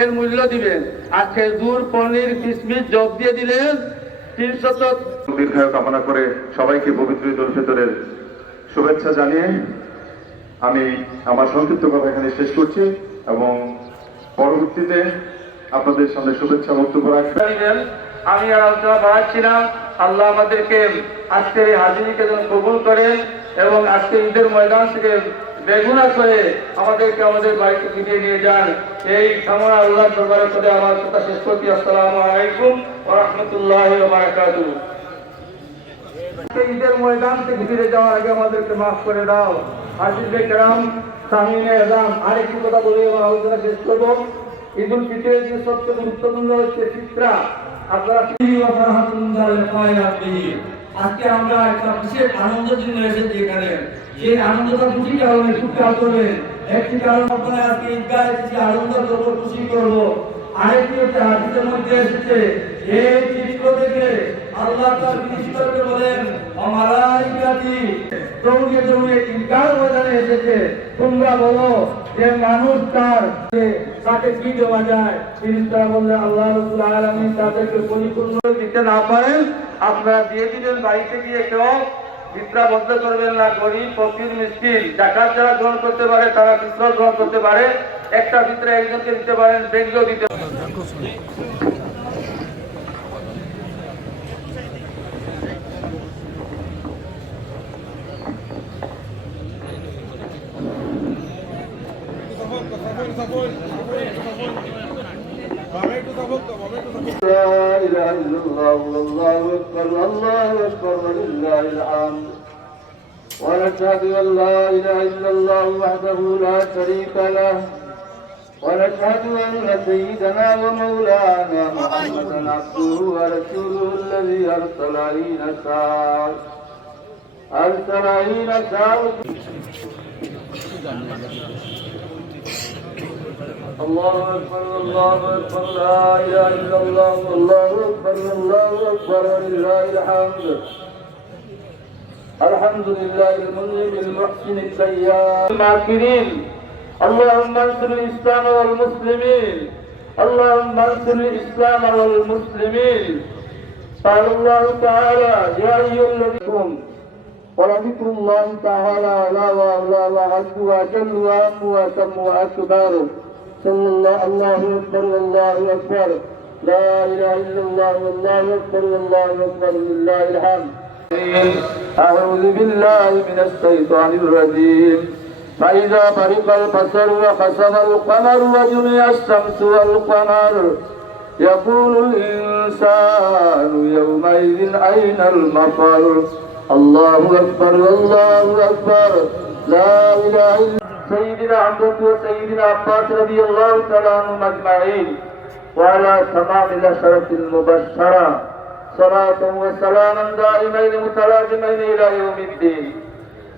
এর মূল্য দিবেন। আর খেজুর পনির কিশমিশ জব দিয়ে দিলেন তিনশত দীর্ঘায়ু কামনা করে সবাইকে পবিত্র ফিতরের শুভেচ্ছা জানিয়ে আমি আমার সংক্ষিপ্ত কথা এখানে শেষ করছি এবং পরবর্তীতে আপনাদের সামনে শুভেচ্ছা বক্তব্য রাখবেন আমি আর আলোচনা বাড়াচ্ছিলাম আল্লাহ আমাদেরকে আজকের এই হাজিরিকে যেন কবুল করেন এবং আজকে ঈদের ময়দান থেকে বেগুনা করে আমাদেরকে আমাদের বাড়িতে ফিরিয়ে নিয়ে যান। এই কামনা আল্লাহ দরবারে করে আমার কথা শেষ করছি। আসসালামু আলাইকুম রাহমাতুল্লাহি আজকে ঈদের ময়দান থেকে ফিরে যাওয়ার আগে আমাদেরকে মাফ করে দাও। আজিজে কেরাম সামিনে এলাম আরেকটি কথা বলে আমার আলোচনা শেষ করব। ঈদ উল ফিতরের যে সবচেয়ে গুরুত্বপূর্ণ হচ্ছে ফিতরা। আপনারা আজকে আমরা একটা বিশেষ আনন্দের জন্য এসেছি এখানে। সেই আনন্দটা দুটি কারণে ফুটকাল করবেন একটি কারণ আপনারা আজকে ঈদগাহ এসেছি আনন্দ করব, খুশি করব, আরেকটি হচ্ছে হাদিসের মধ্যে এসেছে। এই চিত্র দেখে আল্লাহ তার বলেন অমালাইকাতি দৌড়িয়ে দৌড়িয়ে ঈদগাহ ময়দানে এসেছে। তোমরা বলো যে মানুষ তার তাকে কি দেওয়া যায়? ফিরিস্তারা বললে, আল্লাহ রসুল আলমী তাদেরকে পরিপূর্ণ দিতে না পারেন। আপনারা দিয়ে দিবেন, বাড়িতে গিয়ে কেউ বিদ্রা বন্ধ করবেন না। গরিব, ফকির, মিসকিন জাকাত যারা গ্রহণ করতে পারে, তারা বিদ্রোহ গ্রহণ করতে পারে। একটা ভিতরে একজনকে দিতে পারেন ব্যাংকেও দিতে পারেন। لا إله إلا الله والله أكبر الله أكبر ولله الحمد ونشهد أن لا إله إلا الله وحده لا شريك له. ونشهد أن سيدنا ومولانا محمدا عبده ورسوله الذي أرسل علينا ساعة أرسل علينا ساعة الله أكبر الله أكبر لا إله إلا الله الله أكبر الله أكبر ولله الحمد. الحمد لله المنعم المحسن السيار الماكرين اللهم انصر الإسلام والمسلمين اللهم انصر الإسلام والمسلمين. قال الله تعالى يا أيها الذين ولذكر الله تعالى لا وأولى وعز وجل وأم وتم وأكبر صلى الله الله أكبر والله أكبر لا إله إلا الله والله أكبر والله أكبر لله الحمد أعوذ بالله من الشيطان الرجيم فإذا برق البصر وخسف القمر وجمع الشمس والقمر يقول الإنسان يومئذ أين المفر الله أكبر الله أكبر لا إله إلا سيدنا عبد وسيدنا عباس رضي الله تعالى عنهم أجمعين وعلى تمام الأشرة المبشرة. صلاة وسلاما دائمين متلازمين إلى يوم الدين.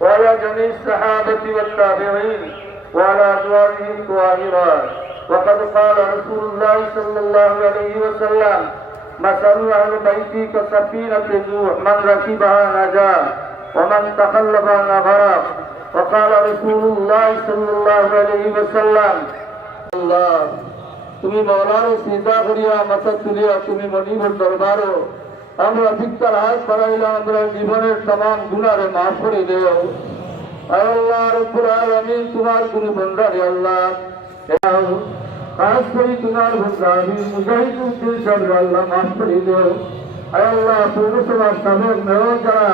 وعلى جميع الصحابة والتابعين وعلى أزواجهم الطاهرات. وقد قال رسول الله صلى الله عليه وسلم مثل أهل بيتي كسفينة نوح من ركبها نجا ومن تخلف غرق وقال رسول الله صلى الله عليه وسلم আল্লাহ তুমি মৌলার চিন্তা করিয়া মাথা তুলিয়া তুমি মনিবর দরবারো আমরা ভিক্ষার হাত বাড়াইলাম আমরা জীবনের তাম গুণারে মাফ করে দেও আয় আল্লাহ রব্বুল আলামিন তোমার গুরু বন্দারে আল্লাহ খাস করে তোমার বন্দারি মুজাহিদ উদ্দিন সাহেব আল্লাহ মাফ করে দেও আয় আল্লাহ পৌরসভার সাবেক মেয়র যারা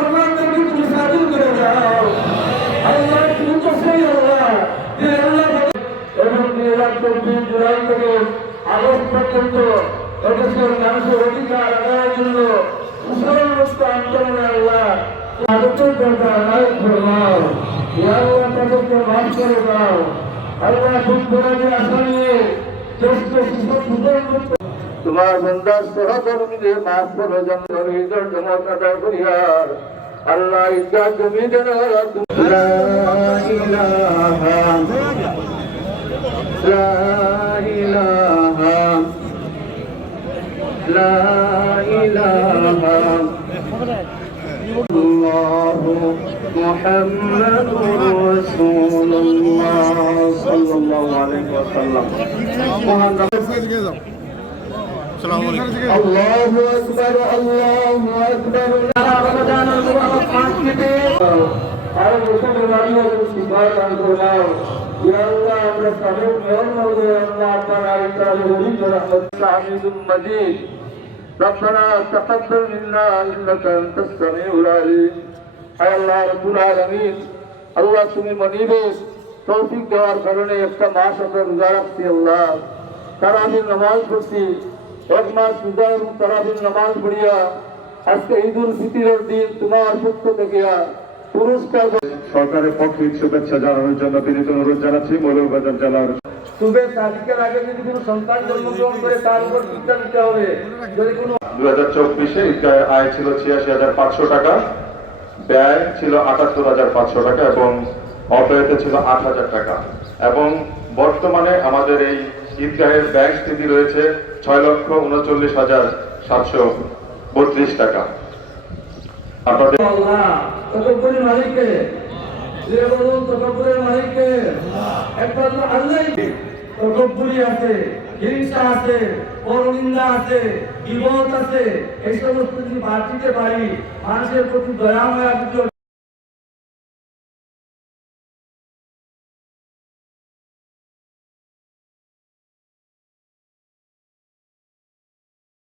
পর্যন্ত এদেশের মানুষের অধিকার আদায়ের জন্য মুসলমানমুক্ত আন্দোলনে আল্লাহ আলোচনা দরকার নায়ক ফরমাও আল্লাহ, তাদেরকে মাফ করে দাও। আল্লাহ খুব আশা নিয়ে দেশকে সুযোগ সুযোগ তোমার বন্দার সহকর্মীদের মাফ করো জন্মের জমত আদায় করিয়ার আল্লাহ লা ইলাহা লা ইলাহা লা ইলাহা الله محمد رسول الله صلى الله عليه وسلم মহান الله أكبر الله أكبر رمضان المبارك মাসটিতে আর রসুল বাড়িয়ে শিকার দান করলাম ইয়া আল্লাহ আমরা সবের মেয়র মধ্যে আল্লাহ আপনার আইতার হরি রহমত হামিদ মজিদ ربنا تقبل منا انك انت السميع العليم হায় আল্লাহ রব্বুল আলামিন আল্লাহ তুমি মনিবে তৌফিক দেওয়ার কারণে একটা মাস আমরা রোজা রাখছি আল্লাহ তারাবির নামাজ পড়ছি এক মাস রোজা এবং তারাবির নামাজ পড়িয়া আজকে ঈদ উল ফিতরের দিন তোমার পক্ষ থেকে পুরস্কার সরকারের পক্ষে শুভেচ্ছা জানানোর জন্য বিনীত অনুরোধ জানাচ্ছি মৌলভীবাজার জেলার তবে তারিখের আগে যদি কোনো সন্তান জন্মগ্রহণ করে তার উপর চিন্তা দিতে হবে। যদি কোনো দুই হাজার চব্বিশে আয় ছিল ছিয়াশি হাজার পাঁচশো টাকা। ব্যয় ছিল আটাত্তর হাজার পাঁচশো টাকা এবং অপয়াতে ছিল আট হাজার টাকা। এবং বর্তমানে আমাদের এই ঈদগাহের ব্যাংক স্থিতি রয়েছে ছয় লক্ষ উনচল্লিশ হাজার সাতশো বত্রিশ টাকা। আপনাদের মালিককে। একমাত্র আল্লাহ তকব্বরি আছে, হিংসা আছে, পরনিন্দা আছে, বিপদ আছে, এই সমস্ত যদি বাদ দিতে পারি, মানুষের প্রতি দয়া মায়া